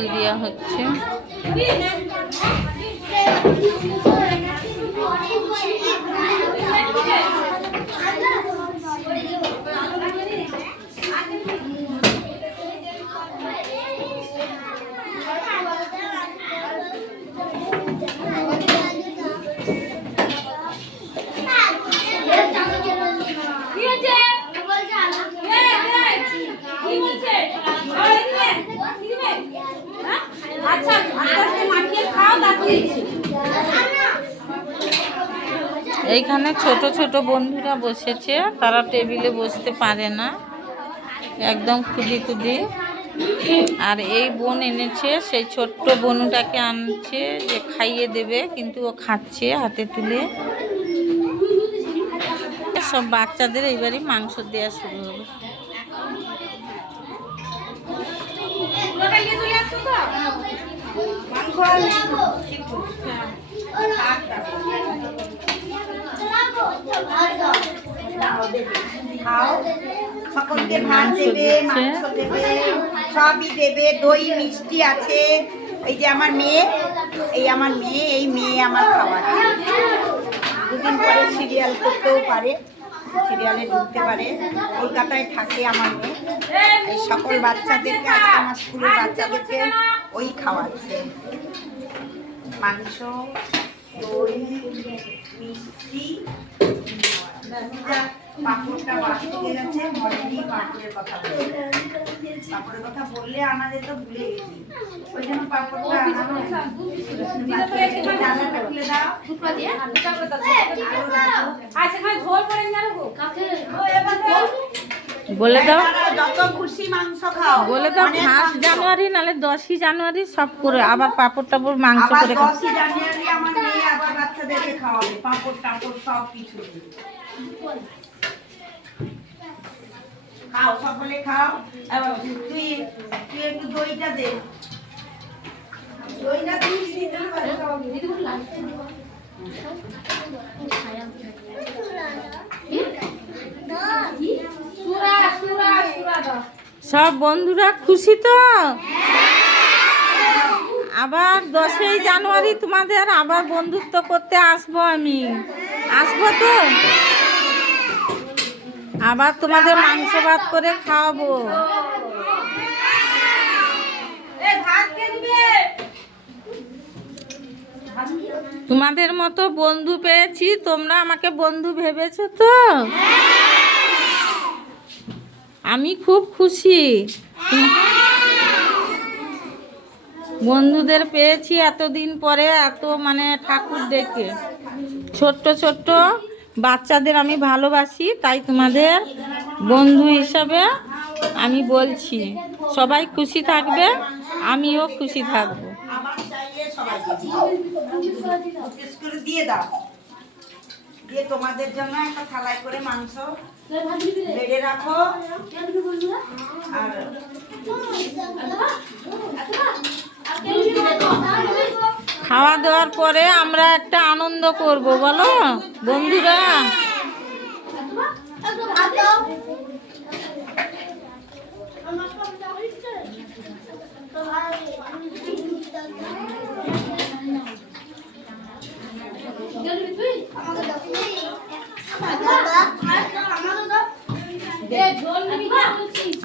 জল দেওয়া হচ্ছে। কি হয়েছে? এই, এই, কি বলছে? ওই দিবে? কি দিবে? হ্যাঁ? আচ্ছা আস্তে আস্তে মাখিয়ে খাও তারপর দিচ্ছি এইখানে ছোট ছোট বন্ধুরা বসেছে, তারা টেবিলে বসতে পারে না। একদম খুদি খুদি। আর এই বোন এনেছে, সেই ছোট্ট বনুটাকে আনছে যে খাইয়ে দেবে, কিন্তু ও খাচ্ছে হাতে তুলে। সব বাচ্চাদের এইবারই মাংস দেওয়া শুরু হবে। মাংস সকলকে দেবে, মাংস দেবে, সবই দেবে, দই, মিষ্টি আছে। এই যে আমার মেয়ে, এই আমার মেয়ে, এই মেয়ে আমার পরে সিরিয়াল পারে, সিরিয়ালে ঢুকতে পারে। কলকাতায় থাকে আমার মেয়ে। সকল বাচ্চাদেরকে, আজকে আমার স্কুলের বাচ্চাদেরকে ওই খাওয়াচ্ছে। মাংস, দই মিষ্টি পাপড়টা বাকি গেছে মরেনি পাপড়ের কথা বললে কথা বললে আমাদের তো ভুলে গেছি। ওই জন্য পাপড়টা আনা ডালাটা খুলে দাও। আর সেখানে ঝোল করে নিয়ে যাব বলে দাও। যত খুশি মাংস খাও। বলে দাও ফার্স্ট জানুয়ারি নাহলে দশই জানুয়ারি সব করে আবার পাপড় টাপড় মাংস করে জানুয়ারি আমার খাওয়াবে পাপড় টাপড় সব কিছু খাও সকলে খাও। এবার তুই তুই একটু দইটা দে। দইটা সুরা সুরা সব বন্ধুরা খুশি তো? আবার দশই জানুয়ারি তোমাদের আবার বন্ধুত্ব করতে আসব আমি। আসব তো? আবার তোমাদের মাংস ভাত করে খাওয়াবো। তোমাদের মতো বন্ধু পেয়েছি, তোমরা আমাকে বন্ধু ভেবেছো তো? আমি খুব খুশি। বন্ধুদের পেয়েছি এতদিন পরে এত মানে ঠাকুর দেখে। ছোট্ট ছোট্ট বাচ্চাদের আমি ভালোবাসি, তাই তোমাদের বন্ধু হিসাবে আমি বলছি, সবাই খুশি থাকবে, আমিও খুশি থাকব। তোমাদের জন্য একটা থালায় করে মাংস রাখো আর খাওয়া দাওয়ার পরে আমরা একটা আনন্দ করব, বলো? বন্ধুরা?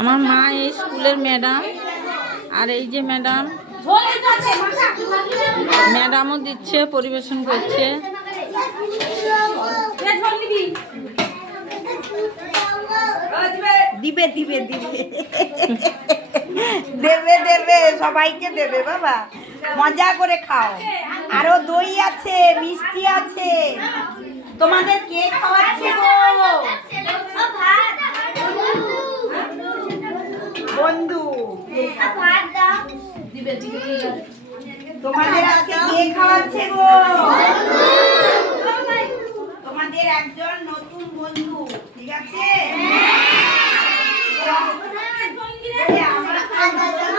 আমার মা এই স্কুলের ম্যাডাম আর এই যে ম্যাডাম ম্যাডামও দিচ্ছে পরিবেশন করছে। দিবে দিবে দিবে। দেবে দেবে সবাইকে দেবে বাবা। মজা করে খাও। আরও দই আছে মিষ্টি আছে। তোমাদের কে খাওয়াচ্ছে গো? বন্ধু। তোমাদের আজকে কে খাওয়াচ্ছে গো? তোমাদের একজন নতুন বন্ধু ঠিক আছে? এই আমার খাওয়ার জন্য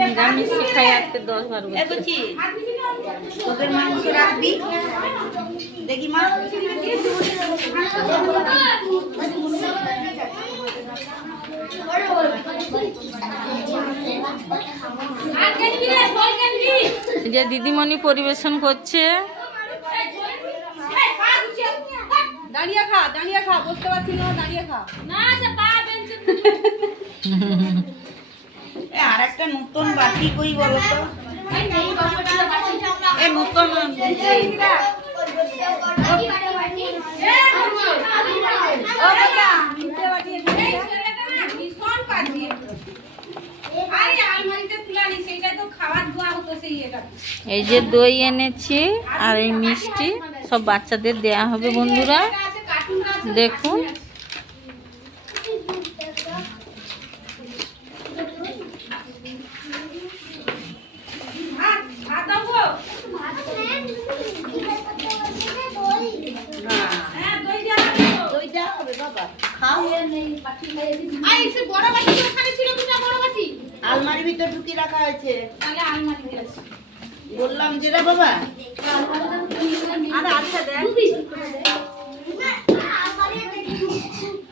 নিরামিষ দশ বারো মাংস রাখবি দেখি যে দিদিমণি পরিবেশন করছে এই, পা গুছিয়ে। দাঁড়িয়ে খা দাঁড়িয়ে খা বসতে পারছি না দাঁড়িয়ে খা। না, সে পা বেঞ্চে এ আর একটা নতুন বাটি কই বলো তো। এ নতুন ও বাবা নিতে বাটি এখানে এই ছেলেটা না ভীষণ কাজি। আরে আলমারিতে তুলানি সেইটাই তো খাবার ধোয়া হতো সেই এটা এই যে দই এনেছি আর এই মিষ্টি সব বাচ্চাদের দেয়া হবে বন্ধুরা। দেখুন। হ্যাঁ আলমারির ভিতর ঢুকিয়ে রাখা হয়েছে। বললাম যে রে বাবা। আচ্ছা দেখ।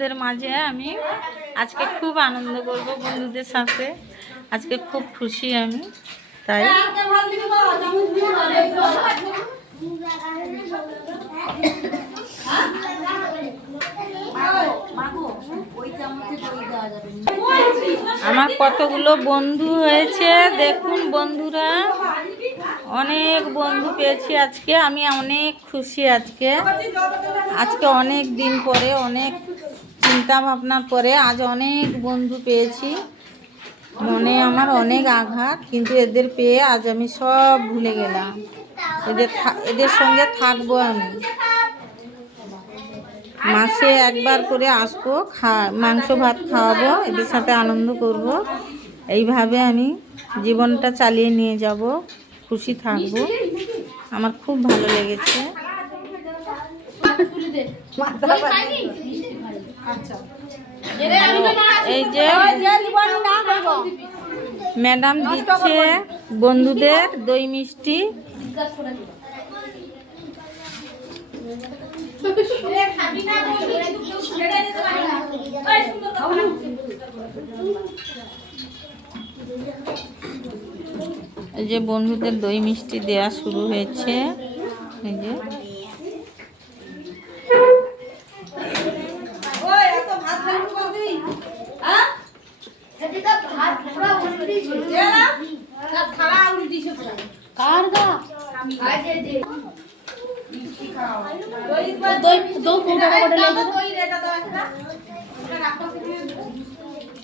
বন্ধুদের মাঝে আমি আজকে খুব আনন্দ করব বন্ধুদের সাথে। আজকে খুব খুশি আমি তাই। আমার কতগুলো বন্ধু হয়েছে? দেখুন বন্ধুরা, অনেক বন্ধু পেয়েছি আজকে। আমি অনেক খুশি আজকে। আজকে অনেক দিন পরে, অনেক চিন্তা ভাবনার পরে আজ অনেক বন্ধু পেয়েছি। মনে আমার অনেক আঘাত, কিন্তু এদের পেয়ে আজ আমি সব ভুলে গেলাম। এদের এদের সঙ্গে থাকব আমি। মাসে একবার করে আসব, খা, মাংস ভাত খাওয়াবো, এদের সাথে আনন্দ করব। এইভাবে আমি জীবনটা চালিয়ে নিয়ে যাব, খুশি থাকব। আমার খুব ভালো লেগেছে। এই যে ম্যাডাম দিচ্ছে বন্ধুদের দই মিষ্টি। এই যে বন্ধুদের দই মিষ্টি দেয়া শুরু হয়েছে। এই যে ওই এত ভাত খালি করবি হ্যাঁ দে না থালা উল্টিছে পুরো দই দই কোনটা কোনটা লেগে দই রেটা দাও একটা আজকে দুই পাইনি দিচ্ছে মামা হিসাব পাবো না হলে হিসাব পাবো মিষ্টি পেয়েছিস মিষ্টি পেয়েছিস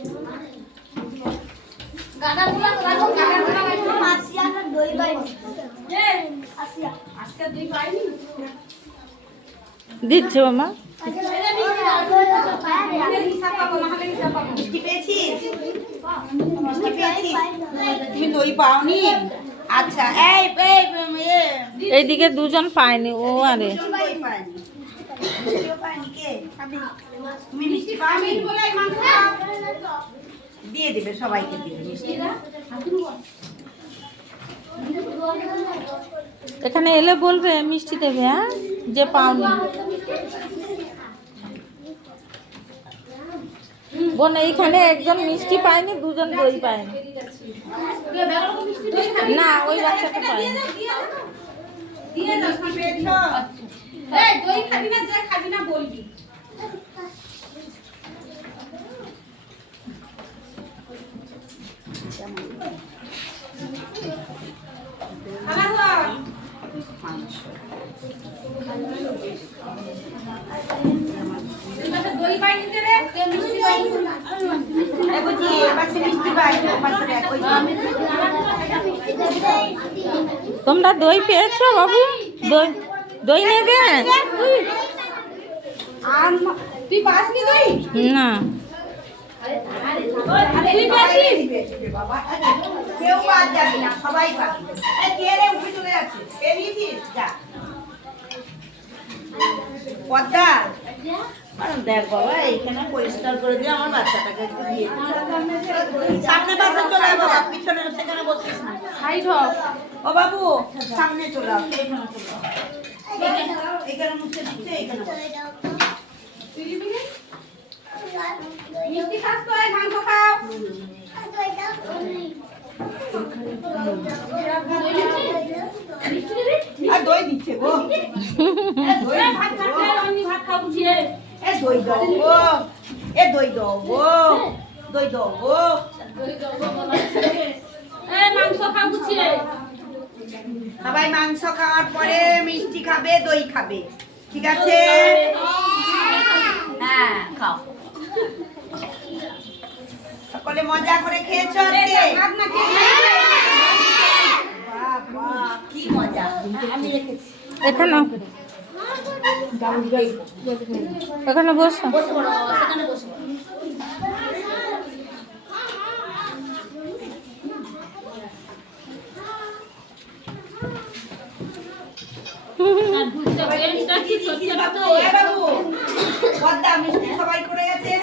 তুমি দই পাওনি? আচ্ছা এই এই এইদিকে দুজন পায়নি ও আরে পায়নি। বলে মাংস দিয়ে দেবে সবাইকে দিবে এখানে এলে বলবে মিষ্টি দেবে হ্যাঁ? যে পাওনি। বোন এইখানে একজন মিষ্টি পায়নি দুজন দই পায়নি। না ওই বাচ্চাটা পায়নি। দিয়ে দাও মিষ্টি এই দই খাবি না যে খাবি না বলবি খালা ধর। এই পাশে দই পাইনি যে রে মিষ্টি পাইনি এই বুঝি এপাশে মিষ্টি পাই ওপাশে দেখ ওই যে। তোমরা দই পেয়েছ বাবু? দই দই নেবে? না তুই পেয়েছিস পেয়েছে বাবা কেউ বাদ যাবি না সবাই পাবি কে রে উঠে চলে যাচ্ছে পেয়ে যা পদ্মা দেখ বাবা এইখানে পরিষ্কার করে দিয়ে আমার বাচ্চাটাকে একটু দিয়ে সামনে পাশে চলে পিছনে সেখানে বসিস সাইড ও বাবু সামনে চলে মুছে দিচ্ছে বসো। মিষ্টি খাস তো মাংস খাও। আর দই দিচ্ছে গো। এ ভাত দিচ্ছে আমি ভাত খাও বুঝিয়ে এ। দই দাও গো। এ দই দাও গো। দই দাও গো। এই মাংস খাও বুঝিয়ে সবাই মাংস খাওয়ার পরে মিষ্টি খাবে দই খাবে। ঠিক আছে? হ্যাঁ খাও। সকলে মজা করে খেয়েছো আজকে? কি মজা? আমি রেখেছি। এখানে এখানে বসো। পদ্মা মিষ্টি সবাই করে গেছে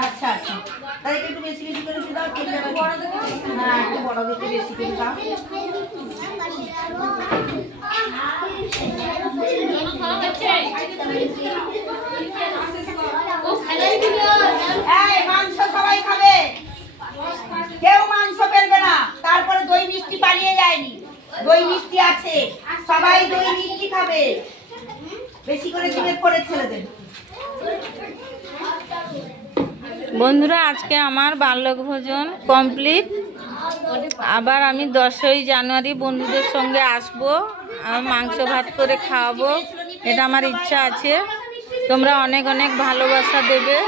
আচ্ছা আচ্ছা তাদেরকে একটু বেশি বেশি করে দিয়ে দাও খেতে যাবে হ্যাঁ একটু বড়দেরকে বেশি করে দাও এই মাংস সবাই খাবে কেউ মাংস ফেলবে না তারপরে দই মিষ্টি পালিয়ে যায়নি দই মিষ্টি আছে সবাই দই মিষ্টি খাবে বন্ধুরা, আজকে আমার বাল্যক ভোজন কমপ্লিট। আবার আমি দশই জানুয়ারি বন্ধুদের সঙ্গে আসব আর মাংস ভাত করে খাওয়াবো। এটা আমার ইচ্ছা আছে। তোমরা অনেক অনেক ভালোবাসা দেবে,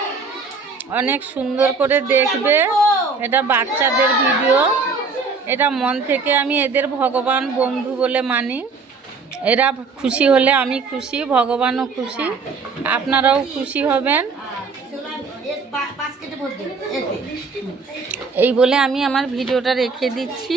অনেক সুন্দর করে দেখবে। এটা বাচ্চাদের ভিডিও। এটা মন থেকে আমি এদের ভগবান বন্ধু বলে মানি। এরা খুশি হলে আমি খুশি, ভগবানও খুশি। আপনারাও খুশি হবেন। এই বলে আমি আমার ভিডিওটা রেখে দিচ্ছি।